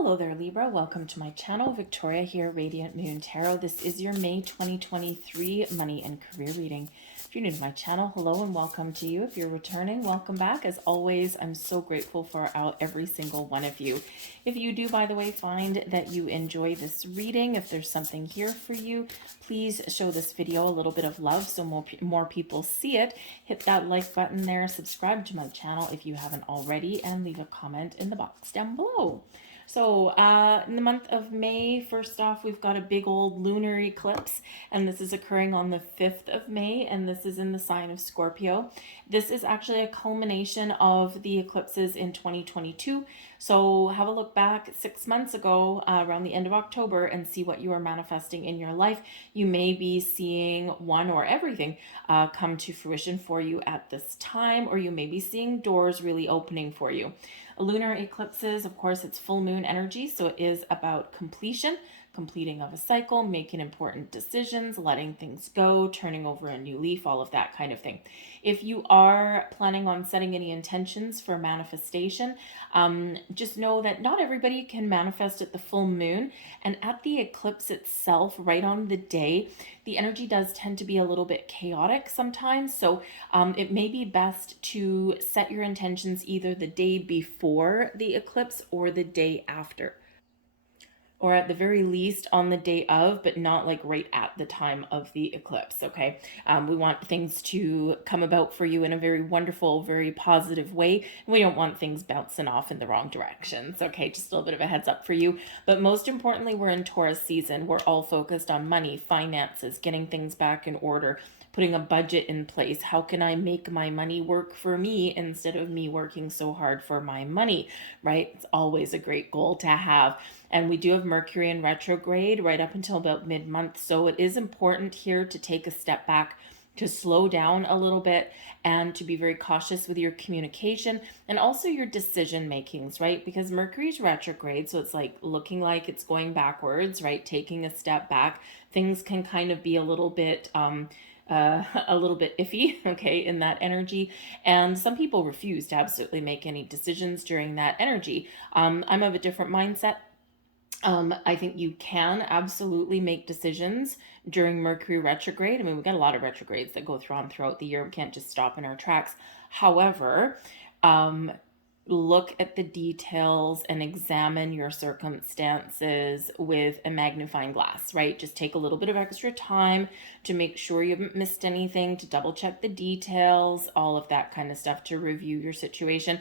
Hello there, Libra. Welcome to my channel. Victoria here, Radiant Moon Tarot. This is your May 2023 money and career reading. If you're new to my channel, hello and welcome to you. If you're returning, welcome back. As always, I'm so grateful for every single one of you. If you do, by the way, find that you enjoy this reading, if there's something here for you, please show this video a little bit of love so more people see it. Hit that like button there, subscribe to my channel if you haven't already, and leave a comment in the box down below. So in the month of May, first off, we've got a big old lunar eclipse, and this is occurring on the 5th of May, and this is in the sign of Scorpio. This is actually a culmination of the eclipses in 2022. So have a look back 6 months ago, around the end of October, and see what you are manifesting in your life. You may be seeing one or everything come to fruition for you at this time, or you may be seeing doors really opening for you. Lunar eclipses, of course, it's full moon energy, so it is about completing of a cycle, making important decisions, letting things go, turning over a new leaf, all of that kind of thing. If you are planning on setting any intentions for manifestation, just know that not everybody can manifest at the full moon, and at the eclipse itself, right on the day, the energy does tend to be a little bit chaotic sometimes, so it may be best to set your intentions either the day before the eclipse or the day after, or at the very least on the day of, but not like right at the time of the eclipse. Okay. We want things to come about for you in a very wonderful, very positive way. We don't want things bouncing off in the wrong directions. Okay. Just a little bit of a heads up for you. But most importantly, we're in Taurus season. We're all focused on money, finances, getting things back in order, putting a budget in place. How can I make my money work for me instead of me working so hard for my money, right? It's always a great goal to have. And we do have Mercury in retrograde right up until about mid-month. So it is important here to take a step back, to slow down a little bit, and to be very cautious with your communication and also your decision makings, right? Because Mercury's retrograde, so it's like looking like it's going backwards, right? Taking a step back. Things can kind of be a little bit iffy, okay, in that energy. And some people refuse to absolutely make any decisions during that energy. I'm of a different mindset. I think you can absolutely make decisions during Mercury retrograde. I mean, we've got a lot of retrogrades that go throughout the year. We can't just stop in our tracks. However, look at the details and examine your circumstances with a magnifying glass, right? Just take a little bit of extra time to make sure you haven't missed anything, to double check the details, all of that kind of stuff, to review your situation.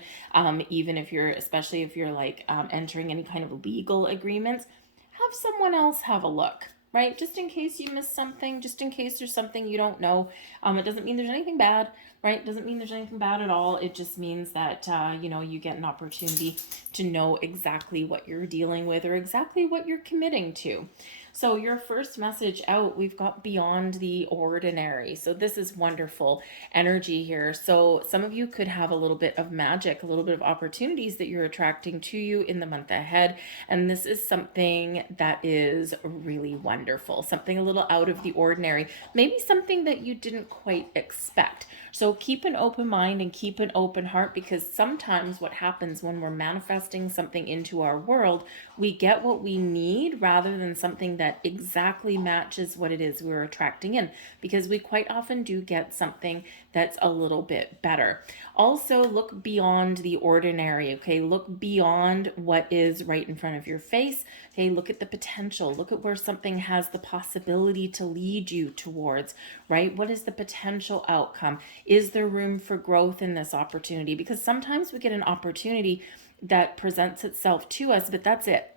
Even if especially if you're like entering any kind of legal agreements, have someone else have a look, right? Just in case you missed something, just in case there's something you don't know. It doesn't mean there's anything bad, right? It doesn't mean there's anything bad at all. It just means that, you get an opportunity to know exactly what you're dealing with or exactly what you're committing to. So your first message out, we've got beyond the ordinary. So this is wonderful energy here. So some of you could have a little bit of magic, a little bit of opportunities that you're attracting to you in the month ahead. And this is something that is really wonderful, something a little out of the ordinary, maybe something that you didn't quite expect. So keep an open mind and keep an open heart, because sometimes what happens when we're manifesting something into our world, we get what we need rather than something that exactly matches what it is we're attracting in, because we quite often do get something that's a little bit better. Also, look beyond the ordinary, okay? Look beyond what is right in front of your face. Okay, look at the potential. Look at where something has the possibility to lead you towards, right? What is the potential outcome? Is there room for growth in this opportunity? Because sometimes we get an opportunity that presents itself to us, but that's it.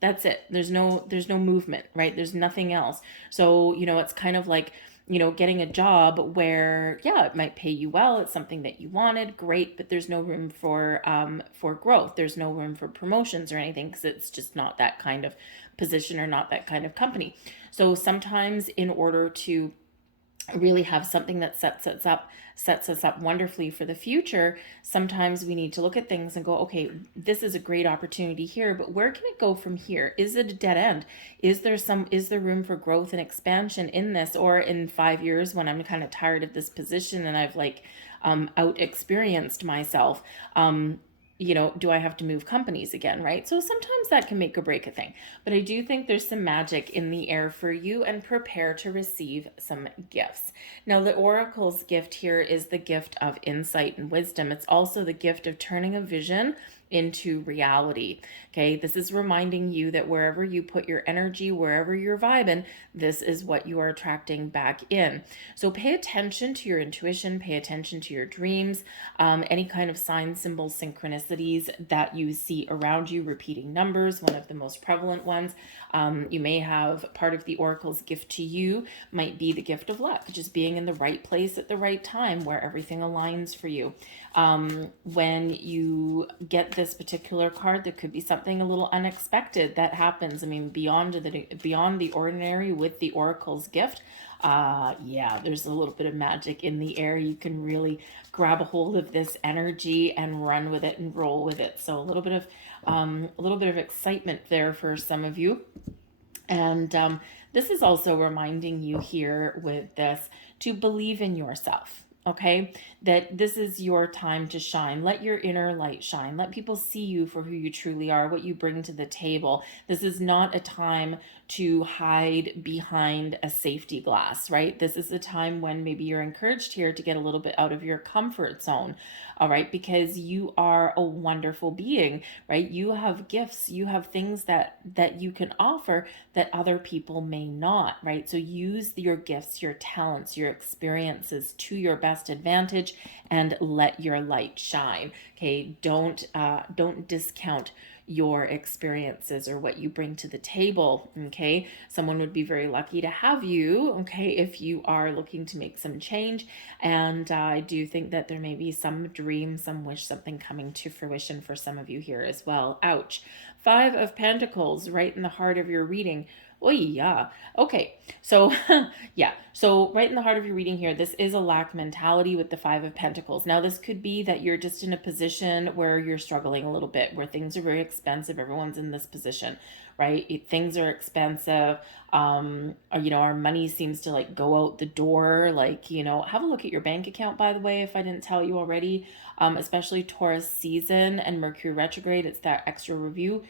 That's it. There's no movement, right? There's nothing else. So, it's kind of like, getting a job where, yeah, it might pay you well. It's something that you wanted, great, but there's no room for growth. There's no room for promotions or anything, because it's just not that kind of position or not that kind of company. So sometimes in order to really have something that sets us up wonderfully for the future, sometimes we need to look at things and go, okay, this is a great opportunity here, but where can it go from here? Is it a dead end? Is there room for growth and expansion in this? Or in 5 years, when I'm kind of tired of this position and I've out experienced myself, do I have to move companies again, right? So sometimes that can make or break a thing. But I do think there's some magic in the air for you, and prepare to receive some gifts. Now, the Oracle's gift here is the gift of insight and wisdom. It's also the gift of turning a vision into reality. Okay, this is reminding you that wherever you put your energy, wherever you're vibing, this is what you are attracting back in. So pay attention to your intuition, pay attention to your dreams, any kind of signs, symbols, synchronicities that you see around you, repeating numbers, one of the most prevalent ones. You may have part of the Oracle's gift to you might be the gift of luck, just being in the right place at the right time where everything aligns for you. When you get this particular card, there could be something a little unexpected that happens. I mean, beyond the ordinary with the Oracle's gift. Yeah, there's a little bit of magic in the air. You can really grab a hold of this energy and run with it and roll with it. So a little bit of excitement there for some of you. And this is also reminding you here with this to believe in yourself. Okay, that this is your time to shine. Let your inner light shine. Let people see you for who you truly are, what you bring to the table. This is not a time to hide behind a safety glass, right? This is a time when maybe you're encouraged here to get a little bit out of your comfort zone, all right? Because you are a wonderful being, right? You have gifts, you have things that you can offer that other people may not, right? So use your gifts, your talents, your experiences to your best advantage, and let your light shine. Okay, don't discount your experiences or what you bring to the table. Okay, someone would be very lucky to have you, okay, if you are looking to make some change. And I do think that there may be some dream, some wish, something coming to fruition for some of you here as well. Ouch. 5 of Pentacles, right in the heart of your reading. Oh yeah. Okay. So yeah. So right in the heart of your reading here, this is a lack mentality with the 5 of Pentacles. Now this could be that you're just in a position where you're struggling a little bit, where things are very expensive. Everyone's in this position, right? Things are expensive. Our money seems to like go out the door. Like, have a look at your bank account, by the way, if I didn't tell you already, especially Taurus season and Mercury retrograde. It's that extra review.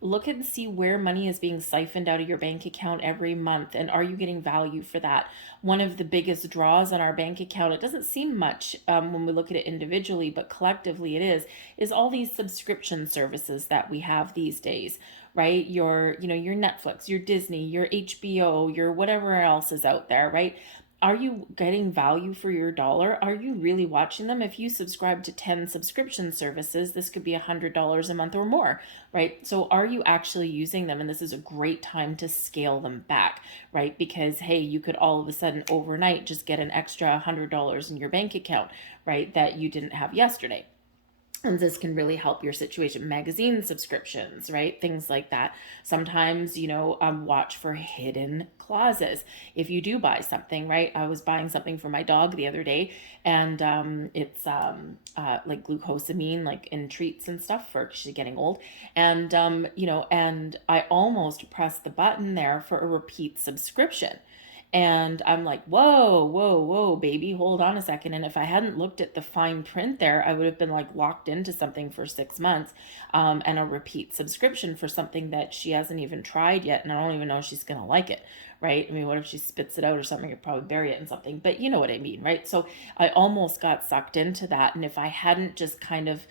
Look and see where money is being siphoned out of your bank account every month, and are you getting value for that? One of the biggest draws on our bank account, it doesn't seem much when we look at it individually, but collectively it is all these subscription services that we have these days, right? Your Netflix, your Disney, your HBO, your whatever else is out there, right? Are you getting value for your dollar? Are you really watching them? If you subscribe to 10 subscription services, this could be $100 a month or more, right? So are you actually using them? And this is a great time to scale them back, right? Because, hey, you could all of a sudden overnight just get an extra $100 in your bank account, right? That you didn't have yesterday. And this can really help your situation. Magazine subscriptions, right? Things like that. Sometimes, watch for hidden clauses. If you do buy something, right? I was buying something for my dog the other day, and it's like glucosamine, like in treats and stuff for she's getting old. And, and I almost pressed the button there for a repeat subscription. And I'm like, whoa, whoa, whoa, baby, hold on a second. And if I hadn't looked at the fine print there, I would have been like locked into something for 6 months, and a repeat subscription for something that she hasn't even tried yet. And I don't even know if she's going to like it, right? I mean, what if she spits it out or something? I'd probably bury it in something, but you know what I mean, right? So I almost got sucked into that. And if I hadn't just kind of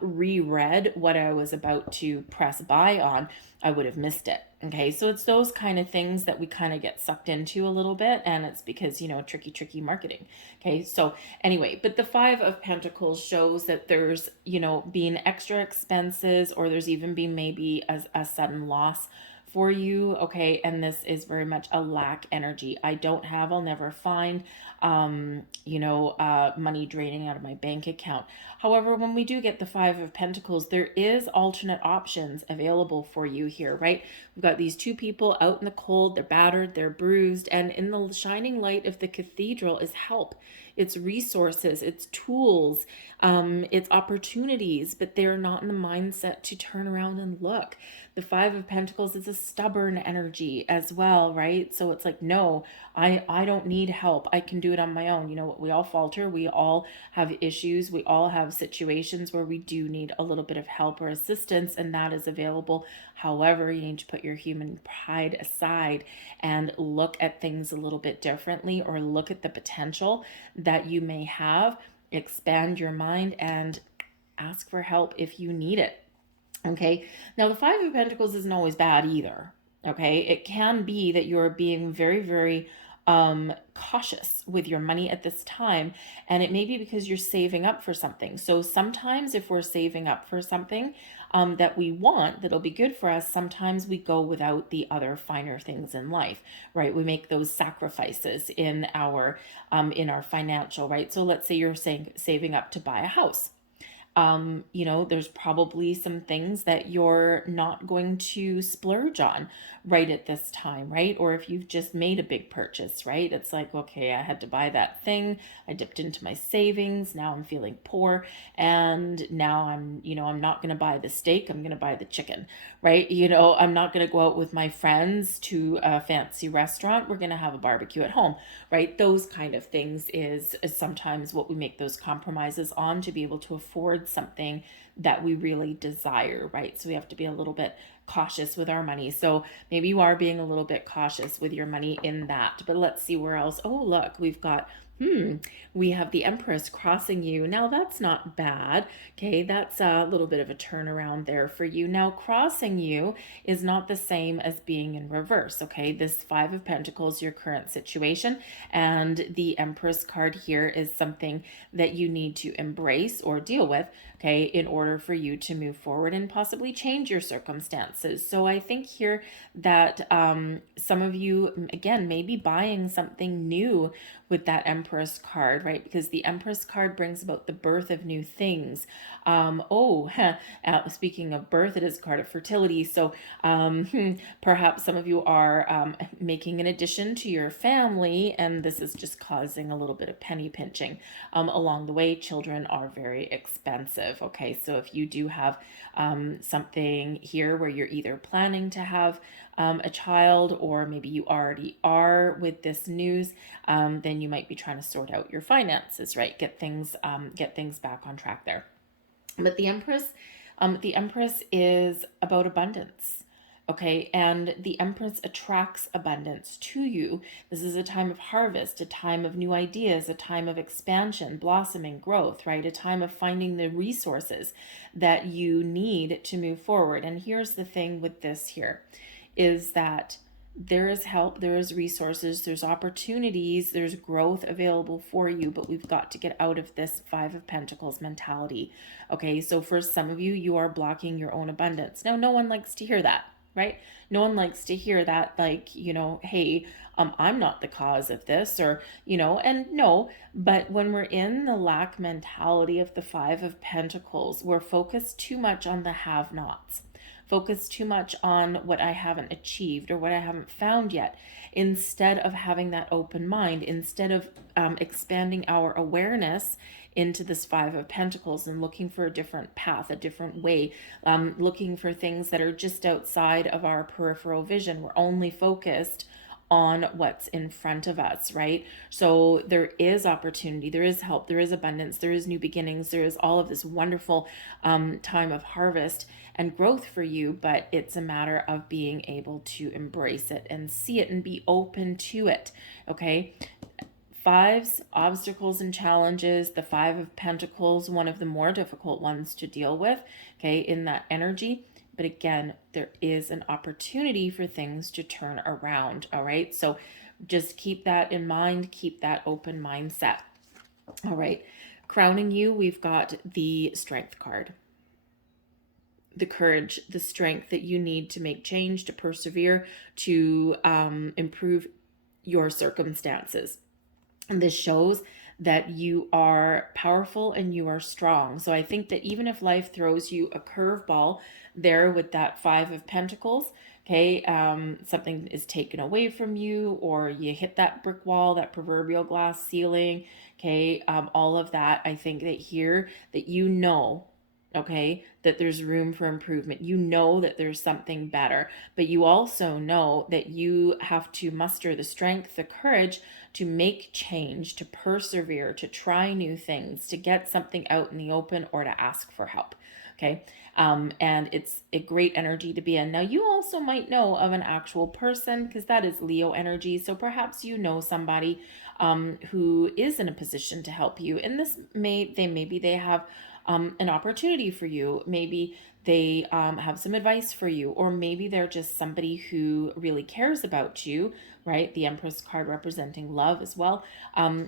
reread what I was about to press buy on, I would have missed it. Okay, so it's those kind of things that we kind of get sucked into a little bit, and it's because, tricky marketing. Okay, so anyway, but the 5 of Pentacles shows that there's, being extra expenses, or there's even been maybe a sudden loss for you, okay? And this is very much a lack energy. I don't have, I'll never find, money draining out of my bank account. However, when we do get the 5 of Pentacles, there is alternate options available for you here, right? We've got these 2 people out in the cold, they're battered, they're bruised, and in the shining light of the cathedral is help. It's resources, it's tools, it's opportunities, but they're not in the mindset to turn around and look. The 5 of Pentacles is a stubborn energy as well, right? So it's like, no, I don't need help. I can do it on my own. We all falter. We all have issues. We all have situations where we do need a little bit of help or assistance, and that is available. However, you need to put your human pride aside and look at things a little bit differently, or look at the potential that you may have, expand your mind, and ask for help if you need it. Okay. Now, the Five of Pentacles isn't always bad either. Okay. It can be that you're being very, very cautious with your money at this time. And it may be because you're saving up for something. So sometimes if we're saving up for something that we want, that'll be good for us, sometimes we go without the other finer things in life, right? We make those sacrifices in our financial, right? So let's say you're saving up to buy a house. There's probably some things that you're not going to splurge on right at this time, right? Or if you've just made a big purchase, right? It's like, okay, I had to buy that thing. I dipped into my savings. Now I'm feeling poor. And now I'm not going to buy the steak. I'm going to buy the chicken, right? I'm not going to go out with my friends to a fancy restaurant. We're going to have a barbecue at home, right? Those kind of things is sometimes what we make those compromises on to be able to afford something that we really desire, right? So we have to be a little bit cautious with our money. So maybe you are being a little bit cautious with your money in that. But let's see where else. Oh, look, we've got we have the Empress crossing you. Now that's not bad. Okay, that's a little bit of a turnaround there for you. Now crossing you is not the same as being in reverse. Okay, this Five of Pentacles, your current situation, and the Empress card here is something that you need to embrace or deal with, okay, in order for you to move forward and possibly change your circumstances. So I think here that some of you, again, may be buying something new with that Empress card, right? Because the Empress card brings about the birth of new things. Speaking of birth, it is a card of fertility. So perhaps some of you are making an addition to your family, and this is just causing a little bit of penny pinching along the way. Children are very expensive. Okay, so if you do have something here where you're either planning to have a child, or maybe you already are with this news, then you might be trying to sort out your finances, right? Get things back on track there. But the Empress is about abundance. Okay, and the Empress attracts abundance to you. This is a time of harvest, a time of new ideas, a time of expansion, blossoming, growth, right? A time of finding the resources that you need to move forward. And here's the thing with this here, is that there is help, there is resources, there's opportunities, there's growth available for you, but we've got to get out of this Five of Pentacles mentality. Okay, so for some of you, you are blocking your own abundance. Now, no one likes to hear that, right? No one likes to hear that, like, hey, I'm not the cause of this, or, and no, but when we're in the lack mentality of the Five of Pentacles, we're focused too much on the have-nots. Focus too much on what I haven't achieved or what I haven't found yet, instead of having that open mind, instead of expanding our awareness into this Five of Pentacles and looking for a different path, a different way, looking for things that are just outside of our peripheral vision. We're only focused on what's in front of us, right? So there is opportunity, there is help, there is abundance, there is new beginnings, there is all of this wonderful time of harvest and growth for you, but it's a matter of being able to embrace it and see it and be open to it, okay? Fives, obstacles and challenges. The Five of Pentacles, one of the more difficult ones to deal with, okay, in that energy. But again, there is an opportunity for things to turn around, all right? So just keep that in mind, keep that open mindset, all right? Crowning you, we've got the Strength card. The courage, the strength that you need to make change, to persevere, to improve your circumstances. And this shows that you are powerful and you are strong. So I think that even if life throws you a curveball there with that Five of Pentacles, okay, something is taken away from you, or you hit that brick wall, that proverbial glass ceiling, okay, all of that, I think that here that okay, that there's room for improvement. You know that there's something better, but you also know that you have to muster the strength, the courage to make change, to persevere, to try new things, to get something out in the open, or to ask for help. Okay. And it's a great energy to be in. Now, you also might know of an actual person, because that is Leo energy. So perhaps you know somebody who is in a position to help you. And maybe they have an opportunity for you. Maybe they have some advice for you, or maybe they're just somebody who really cares about you, right? The Empress card representing love as well.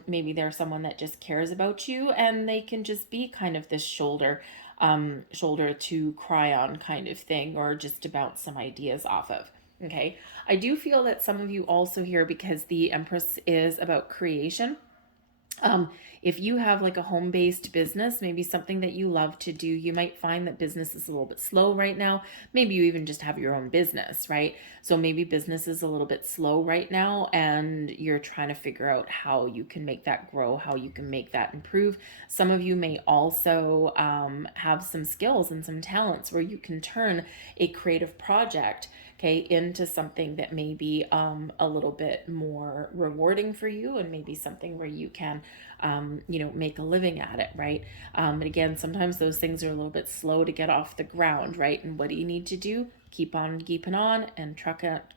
Maybe they're someone that just cares about you, and they can just be kind of this shoulder to cry on kind of thing, or just to bounce some ideas off of. Okay. I do feel that some of you also here, because the Empress is about creation, um, if you have like a home-based business, maybe something that you love to do, you might find that business is a little bit slow right now. Maybe you even just have your own business, right? So maybe business is a little bit slow right now, and you're trying to figure out how you can make that grow, how you can make that improve. Some of you may also have some skills and some talents where you can turn a creative project, okay, into something that may be a little bit more rewarding for you, and maybe something where you can, make a living at it, right? And again, sometimes those things are a little bit slow to get off the ground, right? And what do you need to do? Keep on keeping on and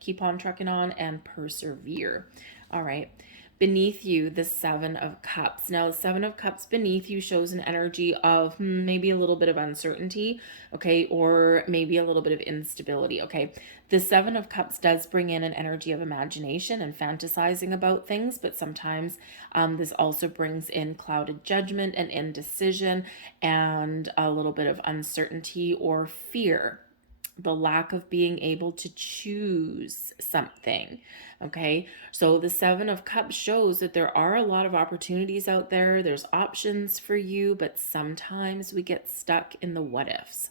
keep on trucking on and persevere. All right. Beneath you, the Seven of Cups. Now, the Seven of Cups beneath you shows an energy of maybe a little bit of uncertainty, okay, or maybe a little bit of instability, okay. The Seven of Cups does bring in an energy of imagination and fantasizing about things, but sometimes this also brings in clouded judgment and indecision and a little bit of uncertainty or fear, the lack of being able to choose something. Okay, so the Seven of Cups shows that there are a lot of opportunities out there. There's options for you, but sometimes we get stuck in the what ifs.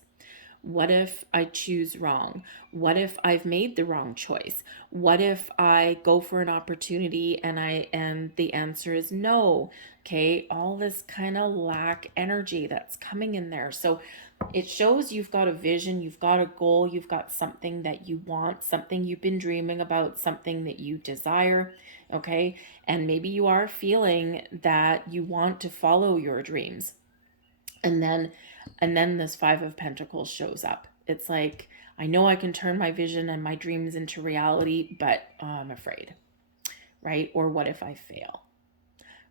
What if I choose wrong? What if I've made the wrong choice? What if I go for an opportunity and the answer is no? Okay, all this kind of lack energy that's coming in there. So it shows you've got a vision, you've got a goal, you've got something that you want, something you've been dreaming about, something that you desire, okay? And maybe you are feeling that you want to follow your dreams. And then this Five of Pentacles shows up. It's like, I know I can turn my vision and my dreams into reality, but I'm afraid, right? Or what if I fail?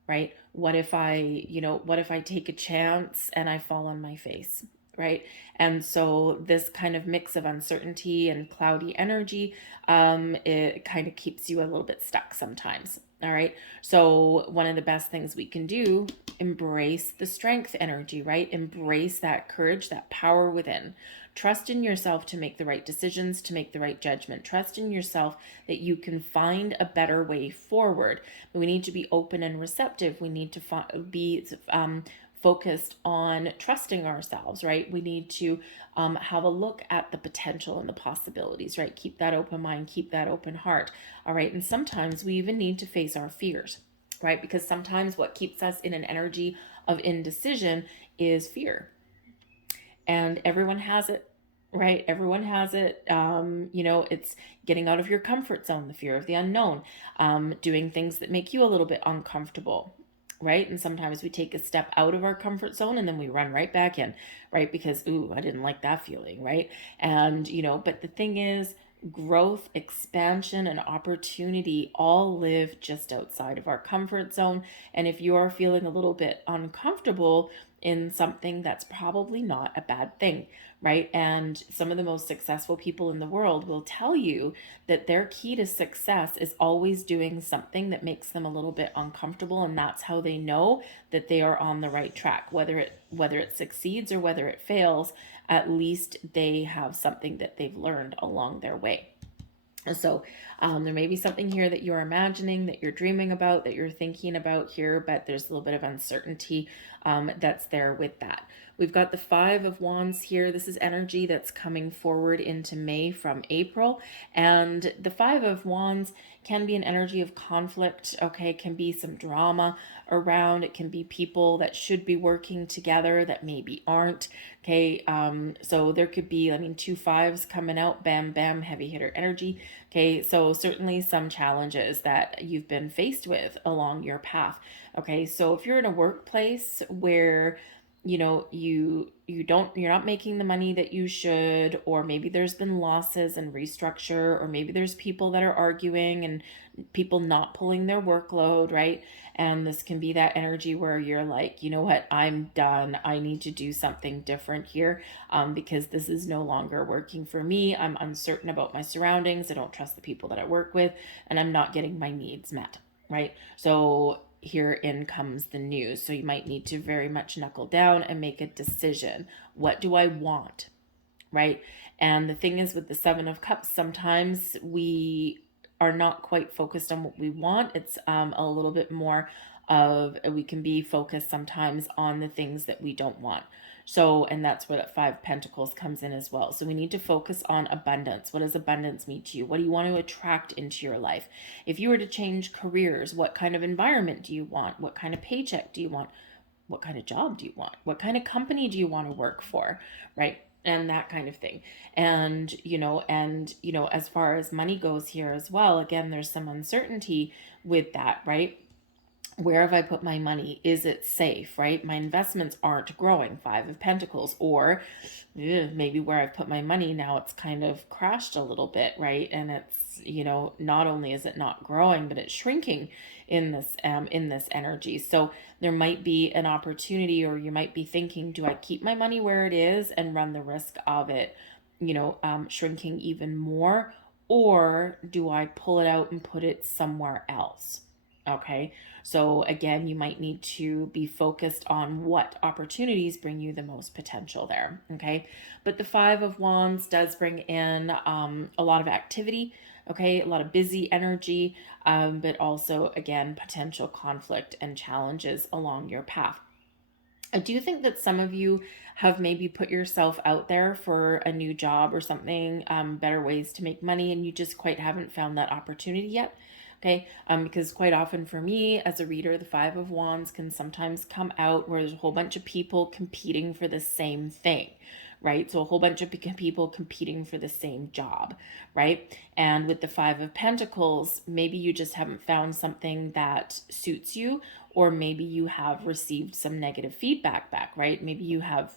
Right? What if I take a chance and I fall on my face? Right? And so this kind of mix of uncertainty and cloudy energy, it kind of keeps you a little bit stuck sometimes. All right. So one of the best things we can do, embrace the strength energy, right? Embrace that courage, that power within. Trust in yourself to make the right decisions, to make the right judgment. Trust in yourself that you can find a better way forward. But we need to be open and receptive. We need to be focused on trusting ourselves, right? We need to have a look at the potential and the possibilities, right? Keep that open mind, keep that open heart, all right? And sometimes we even need to face our fears, right? Because sometimes what keeps us in an energy of indecision is fear. And everyone has it, right? Everyone has it. It's getting out of your comfort zone, the fear of the unknown, doing things that make you a little bit uncomfortable, right? And sometimes we take a step out of our comfort zone and then we run right back in, right? Because, ooh, I didn't like that feeling, right? And, but the thing is, growth, expansion, and opportunity all live just outside of our comfort zone. And if you are feeling a little bit uncomfortable in something, that's probably not a bad thing, right? And some of the most successful people in the world will tell you that their key to success is always doing something that makes them a little bit uncomfortable, and that's how they know that they are on the right track. Whether it succeeds or whether it fails, at least they have something that they've learned along their way. And so there may be something here that you're imagining, that you're dreaming about, that you're thinking about here, but there's a little bit of uncertainty that's there with that. We've got the Five of Wands here. This is energy that's coming forward into May from April. And the Five of Wands can be an energy of conflict, okay? It can be some drama around. It can be people that should be working together that maybe aren't, okay? So there could be, I mean, 2 5s coming out, bam, bam, heavy hitter energy, okay? So certainly some challenges that you've been faced with along your path, okay? So if you're in a workplace where you're not making the money that you should, or maybe there's been losses and restructure, or maybe there's people that are arguing and people not pulling their workload, right? And this can be that energy where you're like, you know what, I'm done, I need to do something different here, because this is no longer working for me. I'm uncertain about my surroundings, I don't trust the people that I work with, and I'm not getting my needs met, right? So herein comes the news. So you might need to very much knuckle down and make a decision. What do I want? Right? And the thing is with the Seven of Cups, sometimes we are not quite focused on what we want. It's a little bit more of, we can be focused sometimes on the things that we don't want. So, and that's where that Five Pentacles comes in as well. So we need to focus on abundance. What does abundance mean to you? What do you want to attract into your life? If you were to change careers, what kind of environment do you want? What kind of paycheck do you want? What kind of job do you want? What kind of company do you want to work for? Right? And that kind of thing. And as far as money goes here as well, again, there's some uncertainty with that, right? Where have I put my money? Is it safe, right? My investments aren't growing, Five of Pentacles. Or maybe where I've put my money now, it's kind of crashed a little bit, right? And it's, not only is it not growing, but it's shrinking in this energy. So there might be an opportunity, or you might be thinking, do I keep my money where it is and run the risk of it, shrinking even more? Or do I pull it out and put it somewhere else? Okay. So again, you might need to be focused on what opportunities bring you the most potential there. Okay. But the Five of Wands does bring in a lot of activity. Okay. A lot of busy energy, but also, again, potential conflict and challenges along your path. I do think that some of you have maybe put yourself out there for a new job or something, better ways to make money, and you just quite haven't found that opportunity yet. Okay, because quite often for me as a reader, the Five of Wands can sometimes come out where there's a whole bunch of people competing for the same thing, right? So a whole bunch of people competing for the same job, right? And with the Five of Pentacles, maybe you just haven't found something that suits you, or maybe you have received some negative feedback back, right? Maybe you have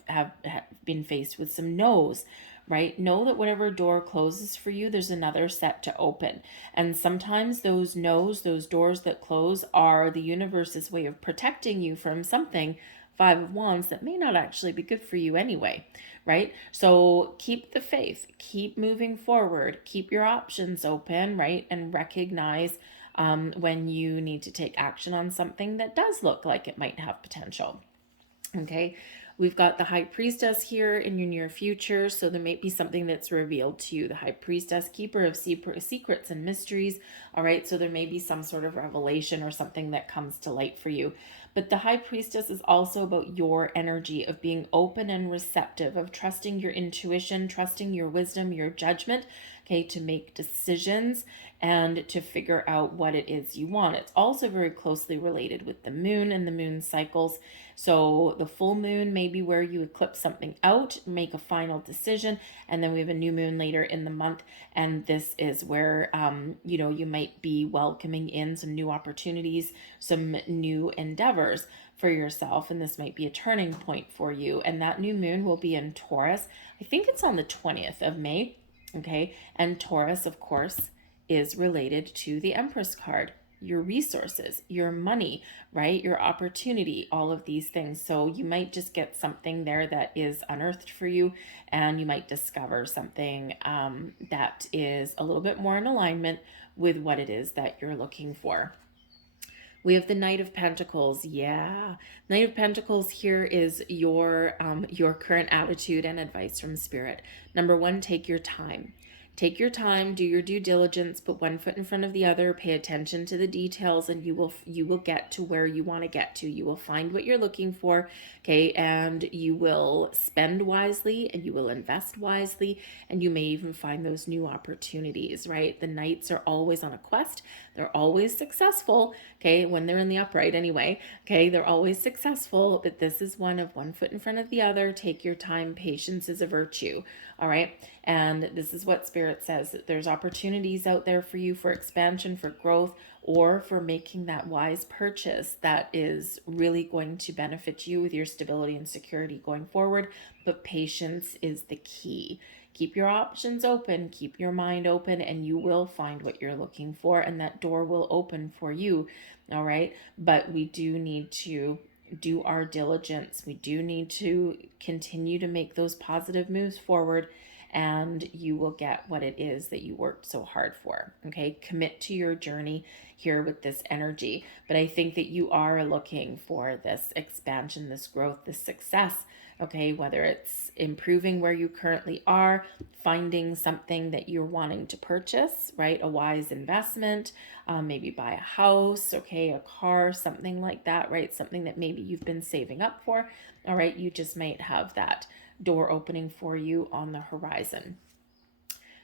been faced with some no's, right? Know that whatever door closes for you, there's another set to open. And sometimes those no's, those doors that close, are the universe's way of protecting you from something, Five of Wands, that may not actually be good for you anyway, right? So keep the faith, keep moving forward, keep your options open, right? And recognize when you need to take action on something that does look like it might have potential. Okay, we've got the High Priestess here in your near future, so there may be something that's revealed to you. The High Priestess, keeper of secrets and mysteries. All right, so there may be some sort of revelation or something that comes to light for you. But the High Priestess is also about your energy of being open and receptive, of trusting your intuition, trusting your wisdom, your judgment, okay, to make decisions and to figure out what it is you want. It's also very closely related with the moon and the moon cycles. So the full moon may be where you eclipse something out, make a final decision, and then we have a new moon later in the month, and this is where you might be welcoming in some new opportunities, some new endeavors for yourself, and this might be a turning point for you. And that new moon will be in Taurus. I think it's on the 20th of May. Okay, and Taurus, of course, is related to the Empress card, your resources, your money, right? Your opportunity, all of these things. So you might just get something there that is unearthed for you, and you might discover something that is a little bit more in alignment with what it is that you're looking for. We have the Knight of Pentacles. Yeah. Knight of Pentacles here is your current attitude and advice from Spirit. Number one, take your time. Take your time, do your due diligence, put one foot in front of the other, pay attention to the details, and you will get to where you want to get to. You will find what you're looking for, okay? And you will spend wisely, and you will invest wisely, and you may even find those new opportunities, right? The knights are always on a quest. They're always successful, okay? When they're in the upright anyway, okay? They're always successful, but this is one of one foot in front of the other. Take your time. Patience is a virtue, all right? And this is what Spirit says, that there's opportunities out there for you for expansion, for growth, or for making that wise purchase that is really going to benefit you with your stability and security going forward. But patience is the key. Keep your options open, keep your mind open, and you will find what you're looking for, and that door will open for you, all right? But we do need to do our diligence. We do need to continue to make those positive moves forward, and you will get what it is that you worked so hard for, okay? Commit to your journey here with this energy. But I think that you are looking for this expansion, this growth, this success, okay? Whether it's improving where you currently are, finding something that you're wanting to purchase, right? A wise investment, maybe buy a house, okay? A car, something like that, right? Something that maybe you've been saving up for, all right? You just might have that door opening for you on the horizon.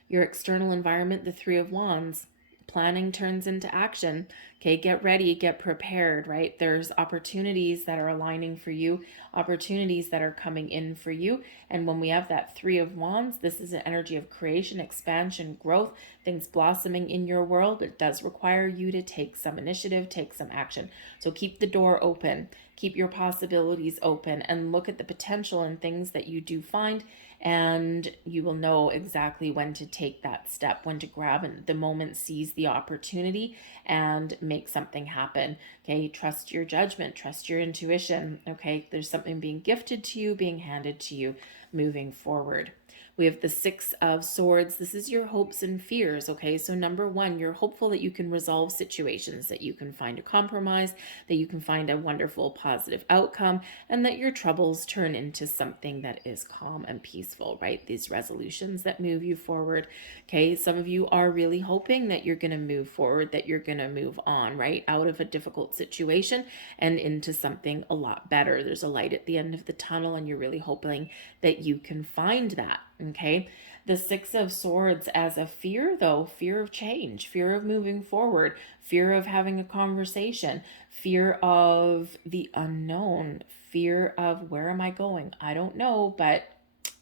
Your external environment, the Three of Wands. Planning turns into action. Okay, get ready, get prepared, right? There's opportunities that are aligning for you, opportunities that are coming in for you. And when we have that Three of Wands, this is an energy of creation, expansion, growth, things blossoming in your world. It does require you to take some initiative, take some action. So keep the door open, keep your possibilities open, and look at the potential in things that you do find, and you will know exactly when to take that step, when to grab the moment, seize the opportunity, and make something happen. Okay, trust your judgment, trust your intuition. Okay, there's something being gifted to you, being handed to you, moving forward. We have the Six of Swords. This is your hopes and fears, okay? So number one, you're hopeful that you can resolve situations, that you can find a compromise, that you can find a wonderful positive outcome, and that your troubles turn into something that is calm and peaceful, right? These resolutions that move you forward, okay? Some of you are really hoping that you're going to move forward, that you're going to move on, right? Out of a difficult situation and into something a lot better. There's a light at the end of the tunnel, and you're really hoping that you can find that. Okay, the Six of Swords as a fear, though, fear of change, fear of moving forward, fear of having a conversation, fear of the unknown, fear of where am I going? I don't know, but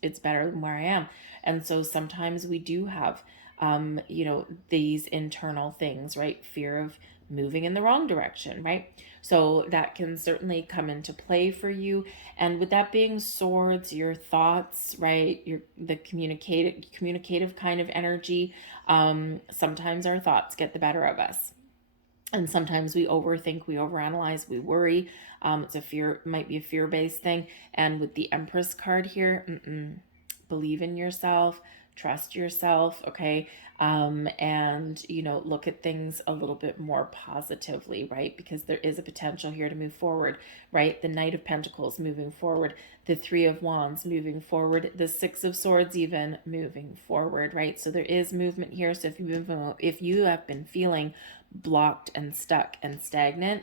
it's better than where I am. And so sometimes we do have, these internal things, right? Fear of moving in the wrong direction, right? So that can certainly come into play for you. And with that being swords, your thoughts, right? The communicative kind of energy. Sometimes our thoughts get the better of us. And sometimes we overthink, we overanalyze, we worry. It's a fear, might be a fear-based thing. And with the Empress card here, believe in yourself, trust yourself, okay? And, look at things a little bit more positively, right? Because there is a potential here to move forward, right? The Knight of Pentacles moving forward, the Three of Wands moving forward, the Six of Swords even moving forward, right? So there is movement here. So if you have been feeling blocked and stuck and stagnant,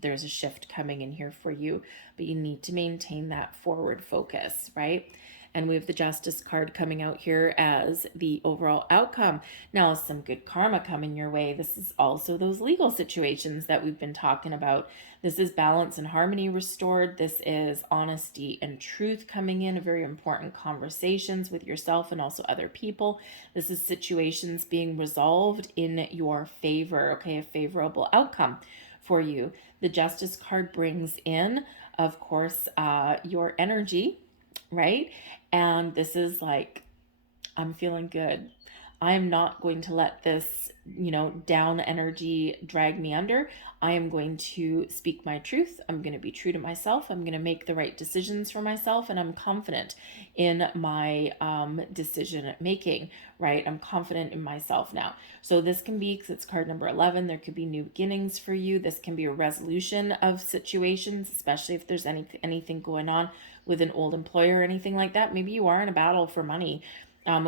there's a shift coming in here for you, but you need to maintain that forward focus, right? And we have the Justice card coming out here as the overall outcome. Now, some good karma coming your way. This is also those legal situations that we've been talking about. This is balance and harmony restored. This is honesty and truth coming in, very important conversations with yourself and also other people. This is situations being resolved in your favor, okay, a favorable outcome for you. The Justice card brings in, of course, your energy, right? And this is like, I'm feeling good. I'm not going to let this, down energy drag me under. I am going to speak my truth. I'm going to be true to myself. I'm going to make the right decisions for myself. And I'm confident in my decision making, right? I'm confident in myself now. So this can be, because it's card number 11, there could be new beginnings for you. This can be a resolution of situations, especially if there's anything going on with an old employer or anything like that. Maybe you are in a battle for money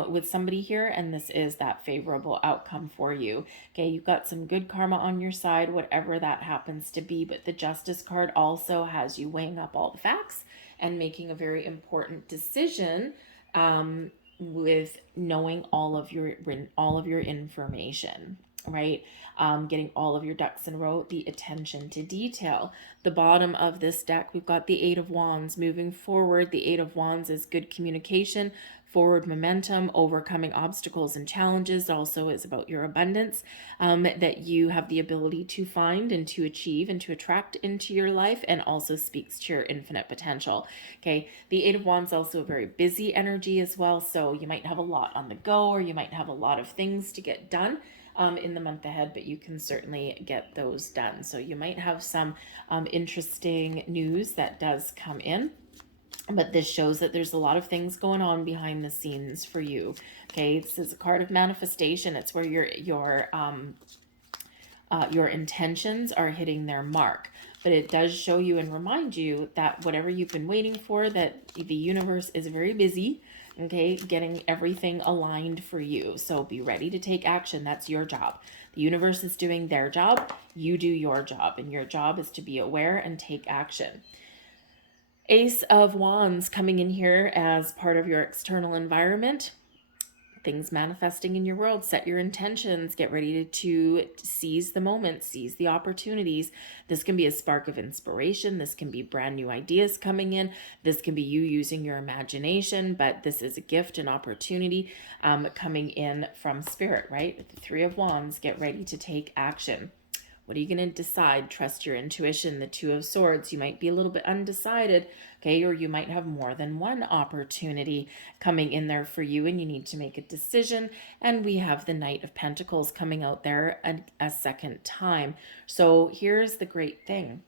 with somebody here, and this is that favorable outcome for you. Okay, you've got some good karma on your side, whatever that happens to be, but the Justice card also has you weighing up all the facts and making a very important decision, with knowing all of your information, right? Getting all of your ducks in a row, the attention to detail. The bottom of this deck, we've got the Eight of Wands. Moving forward, the Eight of Wands is good communication, forward momentum, overcoming obstacles and challenges. Also is about your abundance, that you have the ability to find and to achieve and to attract into your life, and also speaks to your infinite potential. Okay, the Eight of Wands also a very busy energy as well, so you might have a lot on the go, or you might have a lot of things to get done in the month ahead, but you can certainly get those done. So you might have some interesting news that does come in, but this shows that there's a lot of things going on behind the scenes for you. Okay, this is a card of manifestation. It's where your intentions are hitting their mark. But it does show you and remind you that whatever you've been waiting for, that the universe is very busy, okay, getting everything aligned for you. So be ready to take action. That's your job. The universe is doing their job. You do your job, and your job is to be aware and take action. Ace of Wands coming in here as part of your external environment. Things manifesting in your world. Set your intentions. Get ready to seize the moment, seize the opportunities. This can be a spark of inspiration. This can be brand new ideas coming in. This can be you using your imagination, but this is a gift and opportunity coming in from spirit, right? With the Three of Wands, get ready to take action. What are you going to decide? Trust your intuition. The Two of Swords, you might be a little bit undecided, okay? Or you might have more than one opportunity coming in there for you, and you need to make a decision. And we have the Knight of Pentacles coming out there a second time. So here's the great thing.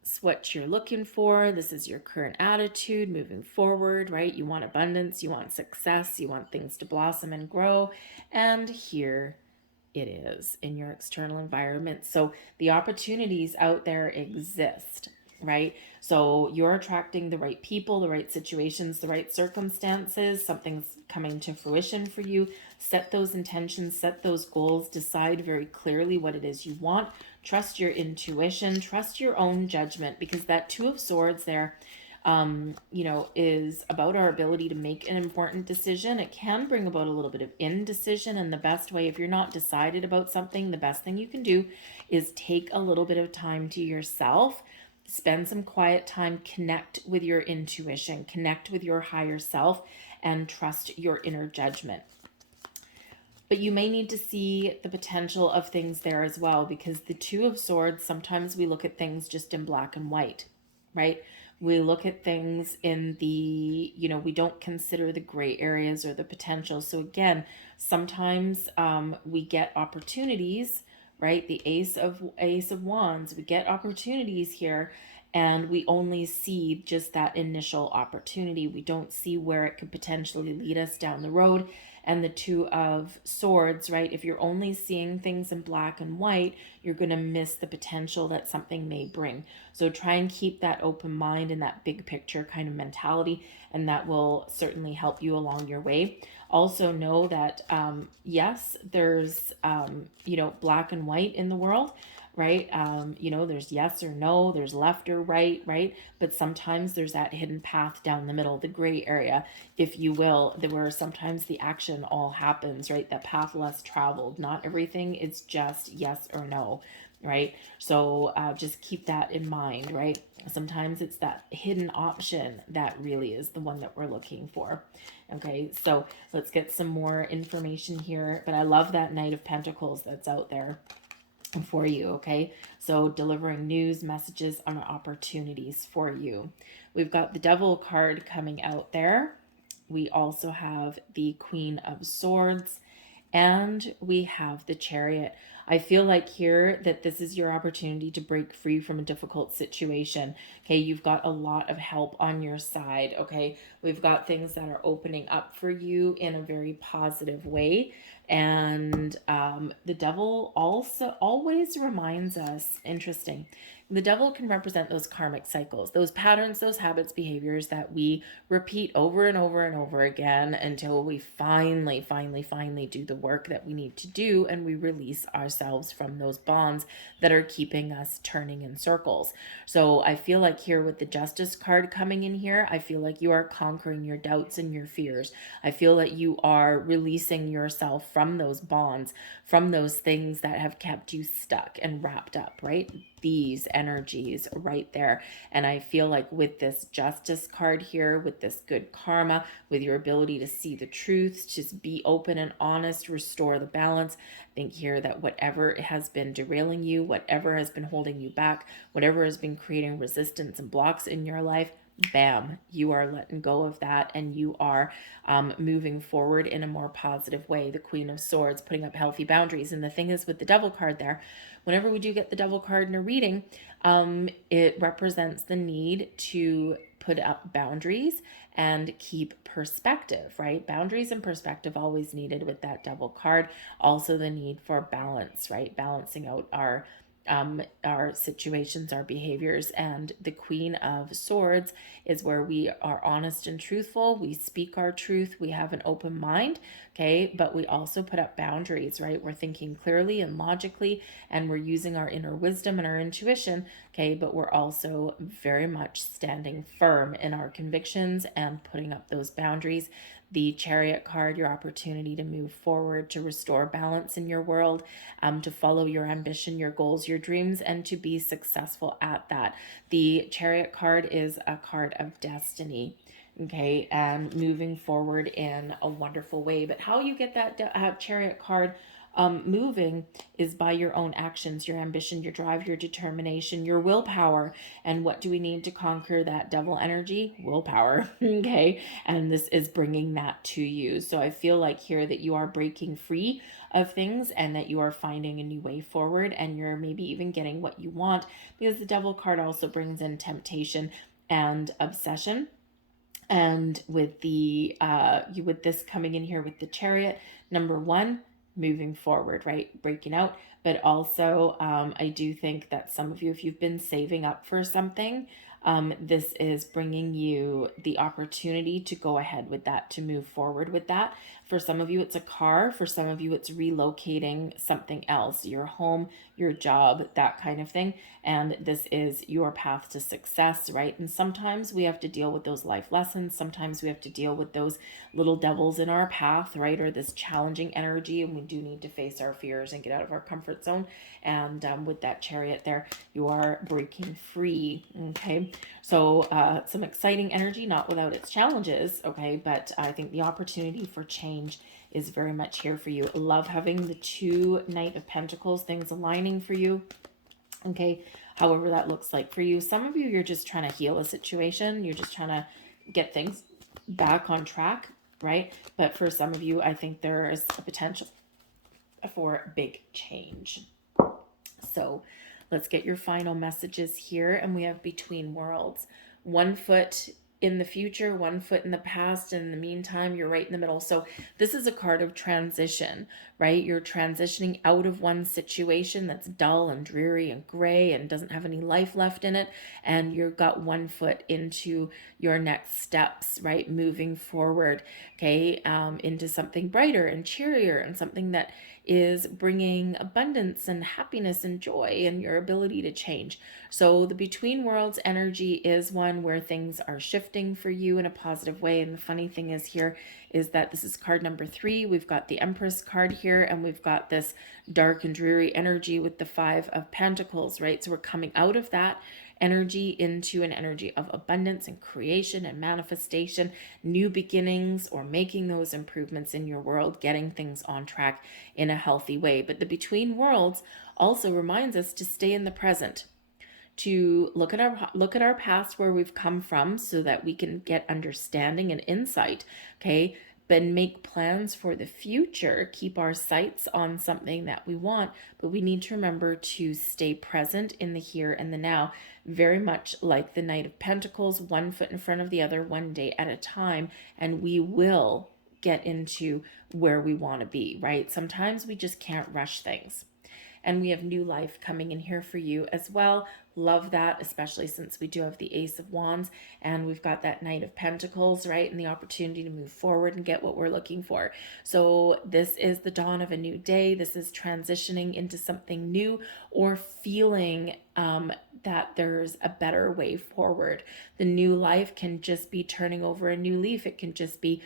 It's what you're looking for. This is your current attitude moving forward, right? You want abundance, you want success, you want things to blossom and grow. And here it is in your external environment. So the opportunities out there exist, right? So you're attracting the right people, the right situations, the right circumstances. Something's coming to fruition for you. Set those intentions, set those goals, decide very clearly what it is you want. Trust your intuition, trust your own judgment, because that Two of Swords there, is about our ability to make an important decision. It can bring about a little bit of indecision, and the best way, if you're not decided about something, the best thing you can do is take a little bit of time to yourself, spend some quiet time, connect with your intuition, connect with your higher self, and trust your inner judgment. But you may need to see the potential of things there as well, because the Two of Swords, sometimes we look at things just in black and white, right? We look at things in the, we don't consider the gray areas or the potential. So again, sometimes we get opportunities, right? The Ace of Wands, we get opportunities here, and we only see just that initial opportunity. We don't see where it could potentially lead us down the road. And the Two of Swords, right? If you're only seeing things in black and white, you're going to miss the potential that something may bring. So try and keep that open mind and that big picture kind of mentality, and that will certainly help you along your way. Also know that, yes, there's, black and white in the world, right? There's yes or no, there's left or right, right? But sometimes there's that hidden path down the middle, the gray area, if you will, where sometimes the action all happens, right? That path less traveled. Not everything is just yes or no, right? So just keep that in mind, right? Sometimes it's that hidden option that really is the one that we're looking for. Okay, so let's get some more information here. But I love that Knight of Pentacles that's out there for you, okay? So delivering news, messages, and opportunities for you. We've got the Devil card coming out there. We also have the Queen of Swords, and we have the Chariot. I feel like here that this is your opportunity to break free from a difficult situation. Okay, you've got a lot of help on your side. Okay, we've got things that are opening up for you in a very positive way. And the Devil also always reminds us, interesting, The devil can represent those karmic cycles, those patterns, those habits, behaviors that we repeat over and over and over again until we finally do the work that we need to do, and we release ourselves from those bonds that are keeping us turning in circles. So I feel like here with the Justice card coming in here, I feel like you are conquering your doubts and your fears. I feel that you are releasing yourself from those bonds, from those things that have kept you stuck and wrapped up, right? These energies right there. And I feel like with this Justice card here, with this good karma, with your ability to see the truth, just be open and honest, restore the balance. I think here that whatever has been derailing you, whatever has been holding you back, whatever has been creating resistance and blocks in your life, bam, you are letting go of that, and you are moving forward in a more positive way. The Queen of Swords, putting up healthy boundaries. And the thing is with the Devil card there, whenever we do get the Devil card in a reading, it represents the need to put up boundaries and keep perspective, right? Boundaries and perspective always needed with that Devil card. Also the need for balance, right? Balancing out our situations, our behaviors. And the Queen of Swords is where we are honest and truthful. We speak our truth. We have an open mind, okay? But we also put up boundaries, right? We're thinking clearly and logically, and we're using our inner wisdom and our intuition, okay? But we're also very much standing firm in our convictions and putting up those boundaries. The Chariot card, your opportunity to move forward, to restore balance in your world, to follow your ambition, your goals, your dreams, and to be successful at that. The Chariot card is a card of destiny, okay, and moving forward in a wonderful way. But how you get that Chariot card moving is by your own actions, your ambition, your drive, your determination, your willpower. And what do we need to conquer that devil energy? Willpower. Okay. And this is bringing that to you. So I feel like here that you are breaking free of things and that you are finding a new way forward, and you're maybe even getting what you want, because the devil card also brings in temptation and obsession. And with the with this coming in here with the Chariot, number one, moving forward, right? Breaking out. But also, I do think that some of you, if you've been saving up for something, this is bringing you the opportunity to go ahead with that, to move forward with that. For some of you, it's a car. For some of you, it's relocating something else, your home, your job, that kind of thing. And this is your path to success, right? And sometimes we have to deal with those life lessons. Sometimes we have to deal with those little devils in our path, right? Or this challenging energy. And we do need to face our fears and get out of our comfort zone. And with that Chariot there, you are breaking free, okay? So some exciting energy, not without its challenges, okay? But I think the opportunity for change is very much here for you. Love having the two Knight of Pentacles, things aligning for you, okay? However that looks like for you. Some of you, you're just trying to heal a situation. You're just trying to get things back on track, right? But for some of you, I think there is a potential for big change. So let's get your final messages here. And we have Between Worlds. 1 foot in the future, 1 foot in the past, and in the meantime, you're right in the middle. So this is a card of transition, right? You're transitioning out of one situation that's dull and dreary and gray and doesn't have any life left in it, and you've got 1 foot into your next steps, right? Moving forward, okay, into something brighter and cheerier, and something that is bringing abundance and happiness and joy and your ability to change. So the Between Worlds energy is one where things are shifting for you in a positive way. And the funny thing is here is that this is card number 3. We've got the Empress card here, and we've got this dark and dreary energy with the 5 of Pentacles, right? So we're coming out of that energy into an energy of abundance and creation and manifestation, new beginnings, or making those improvements in your world, getting things on track in a healthy way. But the Between Worlds also reminds us to stay in the present, to look at our past, where we've come from, so that we can get understanding and insight, okay? But make plans for the future, keep our sights on something that we want, but we need to remember to stay present in the here and the now, very much like the Knight of Pentacles, 1 foot in front of the other, 1 day at a time, and we will get into where we want to be, right? Sometimes we just can't rush things. And we have new life coming in here for you as well. Love that, especially since we do have the Ace of Wands and we've got that Knight of Pentacles, right? And the opportunity to move forward and get what we're looking for. So this is the dawn of a new day. This is transitioning into something new or feeling that there's a better way forward. The new life can just be turning over a new leaf. It can just be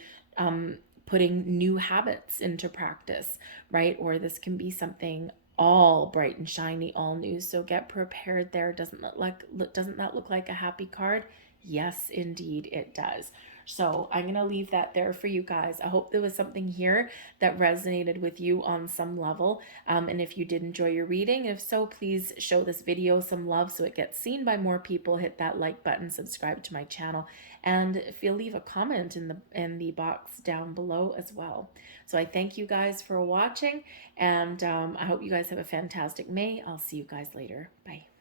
putting new habits into practice, right? Or this can be something all bright and shiny, all new. So get prepared there. Doesn't that look like a happy card? Yes, indeed it does. So I'm going to leave that there for you guys. I hope there was something here that resonated with you on some level. And if you did enjoy your reading, if so, please show this video some love so it gets seen by more people. Hit that like button, subscribe to my channel, and if you'll leave a comment in the box down below as well. So I thank you guys for watching, and I hope you guys have a fantastic May. I'll see you guys later. Bye.